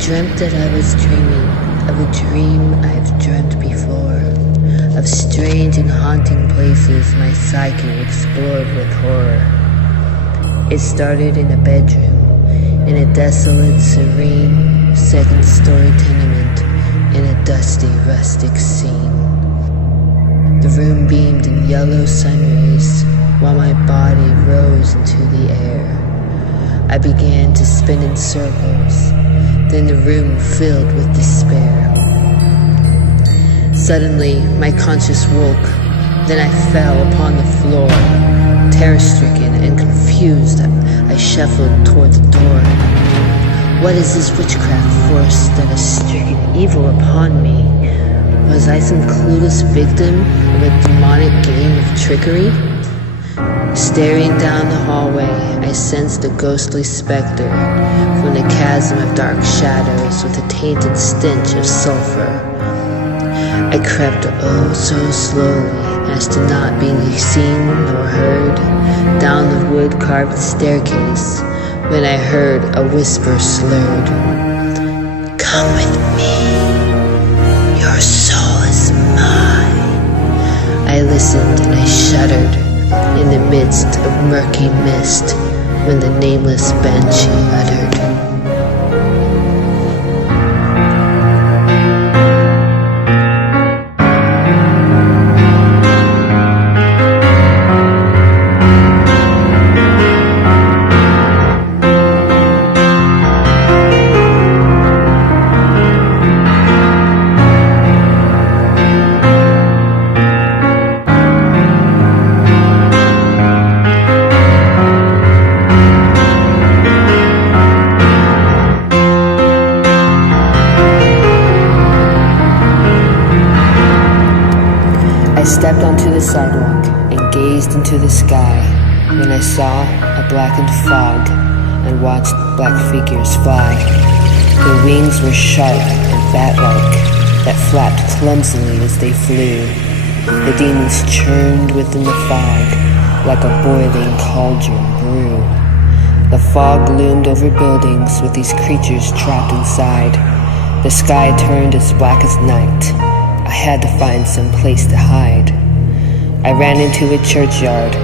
dreamt that I was dreaming of a dream I've dreamt before, of strange and haunting places my psyche explored with horror. It started in a bedroom, in a desolate, serene, second-story tenement, in a dusty, rustic scene. The room beamed in yellow sun rays, while my body rose into the air. I began to spin in circles, then the room filled with despair. Suddenly, my conscience woke, then I fell upon the floor. Terror-stricken and confused, I shuffled toward the door. What is this witchcraft force that has stricken evil upon me? Was I some clueless victim of a demonic game of trickery? Staring down the hallway, I sensed a ghostly specter from the chasm of dark shadows with a tainted stench of sulfur. I crept oh so slowly as to not being seen nor heard down the wood-carved staircase when I heard a whisper slurred. "Come with me, your soul is mine." I listened and I shuddered in the midst of murky mist when the nameless banshee uttered. I stepped onto the sidewalk and gazed into the sky when I saw a blackened fog and watched black figures fly. Their wings were sharp and bat-like that flapped clumsily as they flew. The demons churned within the fog like a boiling cauldron brew. The fog loomed over buildings with these creatures trapped inside. The sky turned as black as night. I had to find some place to hide. I ran into a churchyard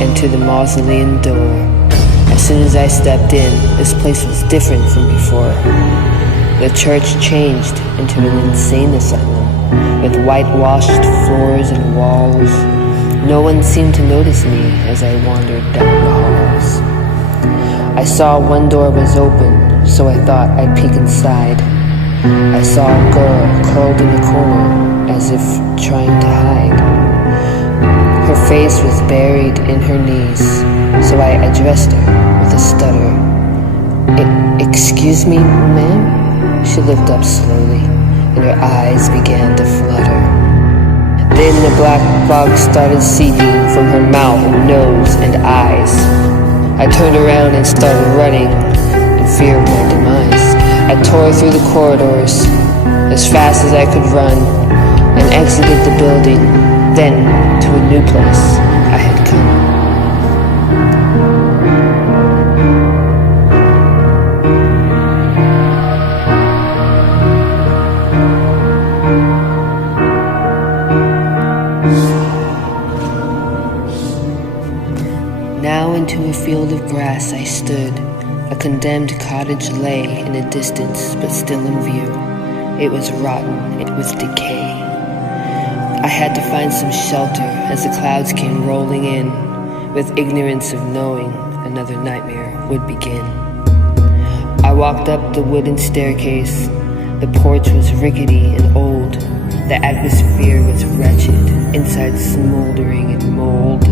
and to the mausoleum door. As soon as I stepped in, this place was different from before. The church changed into an insane asylum with whitewashed floors and walls. No one seemed to notice me as I wandered down the halls. I saw one door was open, so I thought I'd peek inside. I saw a girl curled in a corner as if trying to hide. Her face was buried in her knees, so I addressed her with a stutter. "Excuse me, ma'am?" She looked up slowly, and her eyes began to flutter. Then the black fog started seeping from her mouth and nose and eyes. I turned around and started running in fear of my demise. I tore through the corridors as fast as I could run and exited the building, then to a new place I had come. Now into a field of grass I stood. A condemned cottage lay in the distance, but still in view. It was rotten, it was decay. I had to find some shelter as the clouds came rolling in, with ignorance of knowing another nightmare would begin. I walked up the wooden staircase. The porch was rickety and old. The atmosphere was wretched, inside smoldering in mold.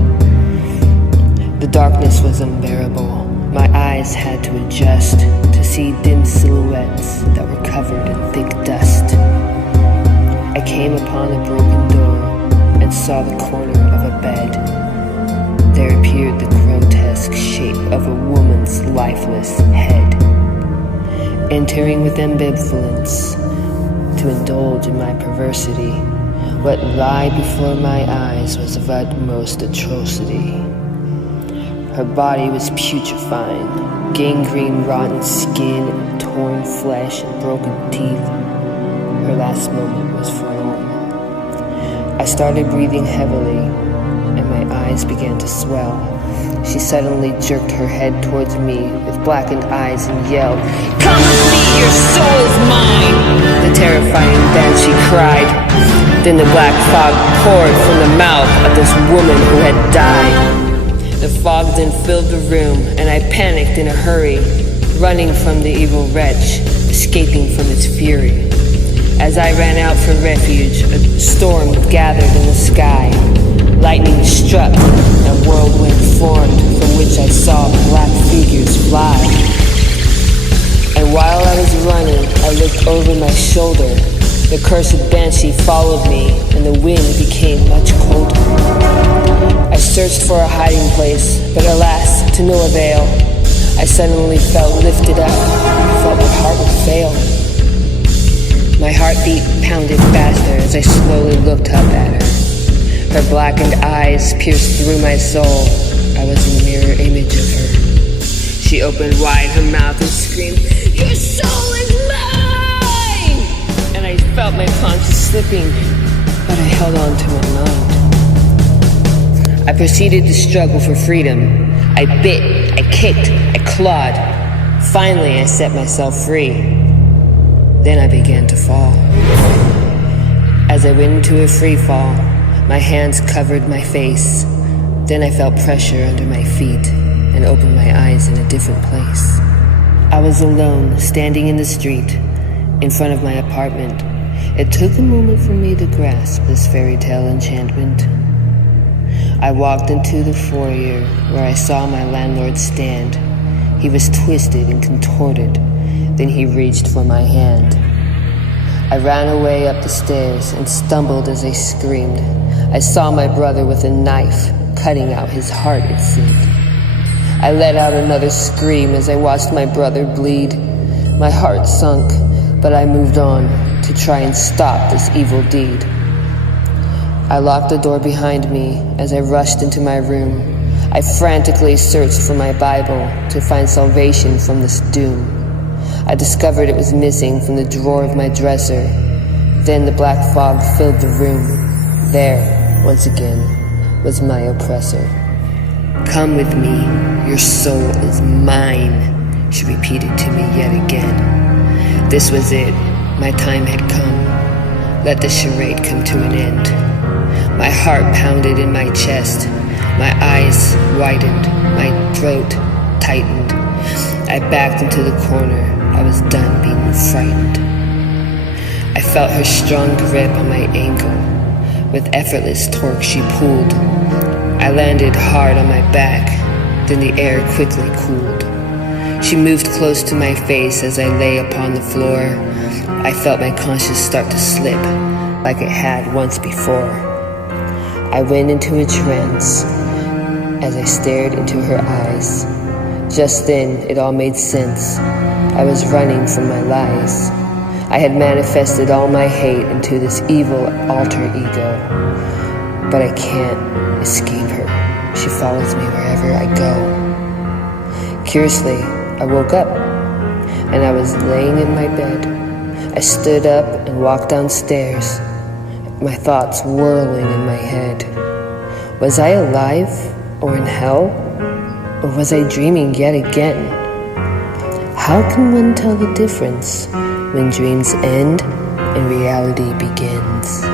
The darkness was unbearable. My eyes had to adjust to see dim silhouettes that were covered in thick dust. I came upon a broken door and saw the corner of a bed. There appeared the grotesque shape of a woman's lifeless head. Entering with ambivalence to indulge in my perversity, what lay before my eyes was of utmost atrocity. Her body was putrefying, gangrene, rotten skin, and torn flesh and broken teeth. Her last moment was forlorn. I started breathing heavily, and my eyes began to swell. She suddenly jerked her head towards me with blackened eyes and yelled, "Come with me, your soul is mine!" The terrifying banshee cried. Then the black fog poured from the mouth of this woman who had died. The fog then filled the room, and I panicked in a hurry, running from the evil wretch, escaping from its fury. As I ran out for refuge, a storm gathered in the sky. Lightning struck, a whirlwind formed from which I saw black figures fly. And while I was running, I looked over my shoulder. The cursed banshee followed me, and the wind became much colder. I searched for a hiding place, but alas, to no avail. I suddenly felt lifted up, felt my heart would fail. My heartbeat pounded faster as I slowly looked up at her. Her blackened eyes pierced through my soul. I was a mirror image of her. She opened wide her mouth and screamed, "Your soul is mine!" And I felt my conscience slipping, but I held on to my mind. I proceeded to struggle for freedom. I bit, I kicked, I clawed. Finally, I set myself free. Then I began to fall. As I went into a free fall, my hands covered my face. Then I felt pressure under my feet and opened my eyes in a different place. I was alone, standing in the street, in front of my apartment. It took a moment for me to grasp this fairy tale enchantment. I walked into the foyer where I saw my landlord stand. He was twisted and contorted. Then he reached for my hand. I ran away up the stairs and stumbled as I screamed. I saw my brother with a knife, cutting out his heart, it seemed. I let out another scream as I watched my brother bleed. My heart sunk, but I moved on to try and stop this evil deed. I locked the door behind me as I rushed into my room. I frantically searched for my Bible to find salvation from this doom. I discovered it was missing from the drawer of my dresser. Then the black fog filled the room. There, once again, was my oppressor. "Come with me, your soul is mine," she repeated to me yet again. This was it, my time had come. Let the charade come to an end. My heart pounded in my chest. My eyes widened, my throat tightened. I backed into the corner. I was done being frightened. I felt her strong grip on my ankle. With effortless torque she pulled. I landed hard on my back, then the air quickly cooled. She moved close to my face as I lay upon the floor. I felt my conscience start to slip, like it had once before. I went into a trance as I stared into her eyes. Just then, it all made sense. I was running from my lies. I had manifested all my hate into this evil alter ego. But I can't escape her. She follows me wherever I go. Curiously, I woke up, and I was laying in my bed. I stood up and walked downstairs, my thoughts whirling in my head. Was I alive or in hell? Or was I dreaming yet again? How can one tell the difference when dreams end and reality begins?